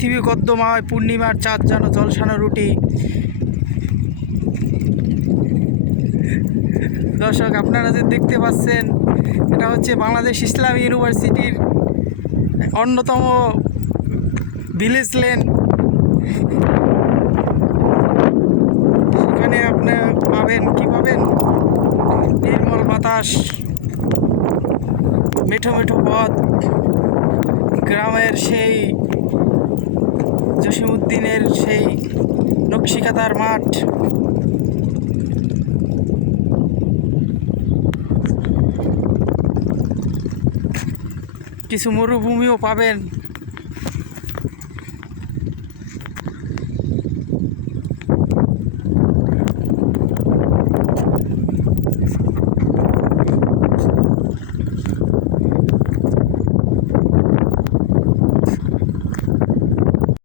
পৃথিবী গদ্যময় পূর্ণিমার চাঁদ যেন ঝলসানো রুটি। দর্শক, আপনারা যে দেখতে পাচ্ছেন, এটা হচ্ছে বাংলাদেশ ইসলামী ইউনিভার্সিটির অন্যতম ভিলেজ লেন। সেখানে আপনি পাবেন নির্মল বাতাস, মেঠো মেঠো পথ, গ্রামের সেই জসিমউদ্দিনের সেই নকশিকাঁথার মাঠ, কিছু মরুভূমিও পাবেন।